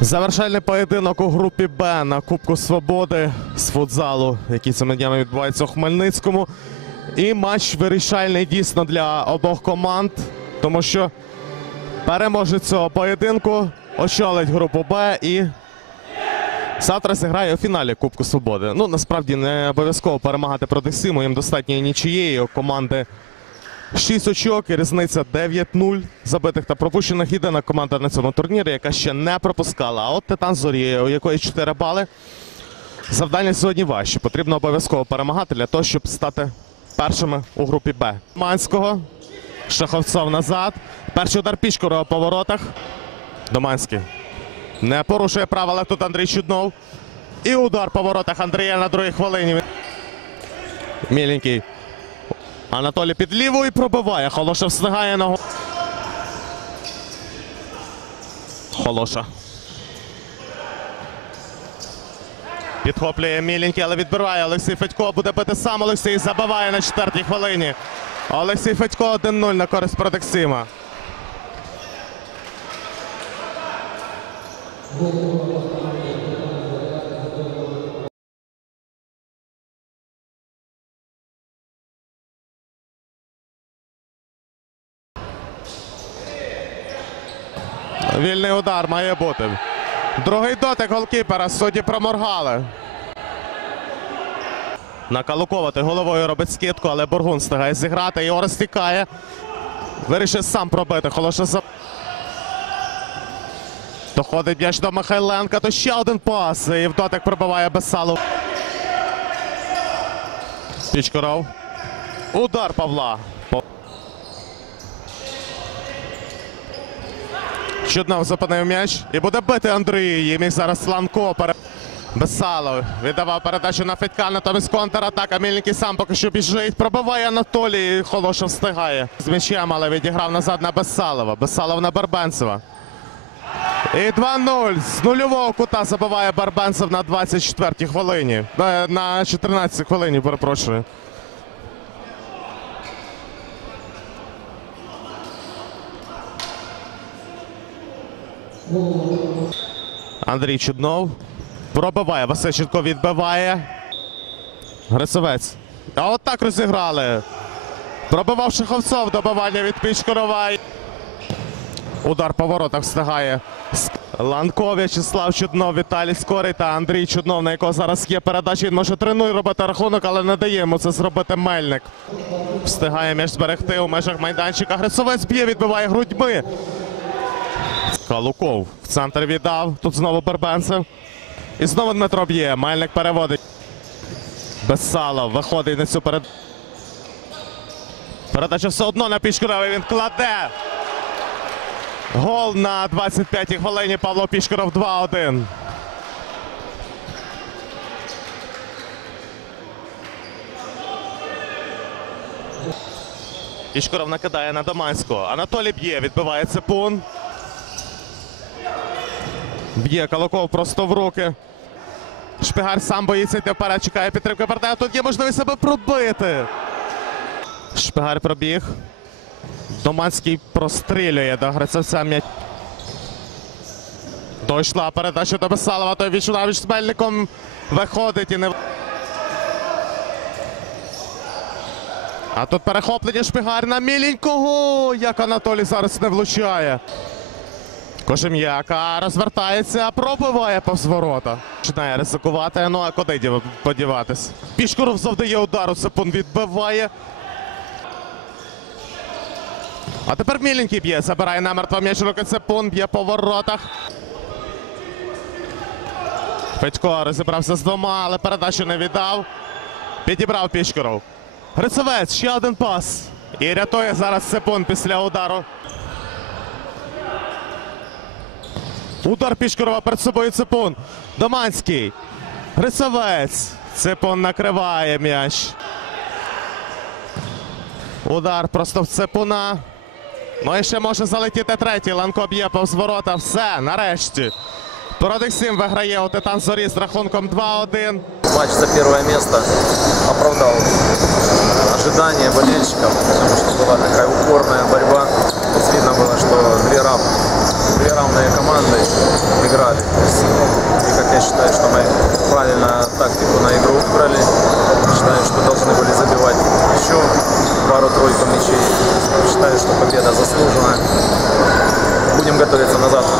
Завершальний поєдинок у групі Б на Кубку Свободи з футзалу, який цими днями відбувається у Хмельницькому. І матч вирішальний дійсно для обох команд, тому що переможець цього поєдинку очолить групу Б і завтра зіграє у фіналі Кубку Свободи. Ну насправді не обов'язково перемагати проти Симу. Їм достатньо нічиєї. Команди 6 очок і різниця 9-0 забитих та пропущених. Єдина команда на цьому турнірі, яка ще не пропускала. А от Титан Зорі, у якої 4 бали. Завдання сьогодні важче. Потрібно обов'язково перемагати для того, щоб стати першими у групі Б. Манського. Шаховцов назад. Перший удар Пішкора у поворотах. Доманський. Не порушує правила тут Андрій Чуднов. І удар по воротах Андрія на другій хвилині. Міленький. Анатолій під ліву і пробиває. Холоша встигає на. Холоша. Підхоплює Міленький, але відбирає. Олексій Федько буде бити сам. Олексій забиває на четвертій хвилині. Олексій Федько 1-0 на користь Протексима. Вільний удар має бути. Другий дотик голкіпера. Судді проморгали. Накалуковати головою робить скидку, але Бургун встигає зіграти. Його розтікає. Вирішив сам пробити. Холоша за. Доходить м'яч до Михайленка. То ще один пас. І в дотик пробиває Бесалу. Пічкоров. Удар Павла. Чуднов зупинив м'яч і буде бити Андрій. І міг зараз Сланко пере... Бесалов віддавав передачу на Федька, натомість контратака. Мільникий сам поки що біжить. Пробиває Анатолій. Холоша встигає з м'ячем, але відіграв назад на Бесалова. Бесалов на Барбенцева. І 2-0. З нульового кута забиває Барбенцев на 24-й хвилині. Е, На 14-й хвилині, перепрошую. Андрій Чуднов. Пробиває. Васильченко відбиває. Грицевець. А от так розіграли. Пробивав Шаховцов. Добивання від Пічкорова. Удар по воротах встигає. Ланко, В'ячеслав Чуднов, Віталій Скорий та Андрій Чуднов, на якого зараз є передача. Він може 3-0 робити рахунок, але не дає йому це зробити Мельник. Встигає м'яч зберегти у межах майданчика. Грицовець б'є, відбиває грудьми. Калуков в центр віддав. Тут знову Бербенцев. І знову Дмитро б'є. Мельник переводить. Безсалов виходить на цю перед. Передача все одно на Пішкорова. Він кладе. Гол на 25-й хвилині. Павло Пішкоров 2-1. Пішкоров накидає на Доманського. Анатолій б'є, відбиває цепун. Б'є Калаков просто в руки. Шпигар сам боїться йти вперед, чекає підтримки партнера. Тут є можливість себе пробити. Шпигар пробіг. Доманський прострілює до грицевця м'яч. Дойшла передача до Бесалова. Той відчував з Мельником виходить і не. А тут перехоплення Шпигар на міленького. Як Анатолій зараз не влучає. Кожем'яка розвертається, пробиває повз ворота. Починає ризикувати. Ну а куди дів- подіватись? Пішкуров завдає удару, Сапун відбиває. А тепер Міленький б'є, забирає намертво м'яч руки Цепун, б'є по воротах. Федько розібрався з двома, але передачу не віддав. Підібрав Пічкоров. Грицевець, ще один пас. І рятує зараз Цепун після удару. Удар Пішкорова перед собою Цепун. Доманський. Грисовець. Цепун накриває м'яч. Удар просто в Цепуна. Ну і ще може залетіти третій. Ланко б'є повз ворота. Все, нарешті. Продексим виграє у Титан Зорі з рахунком 2-1. Матч за первое место оправдал ожидания болельщиков, потому что была такая упорная борьба. То видно готовиться на завтра.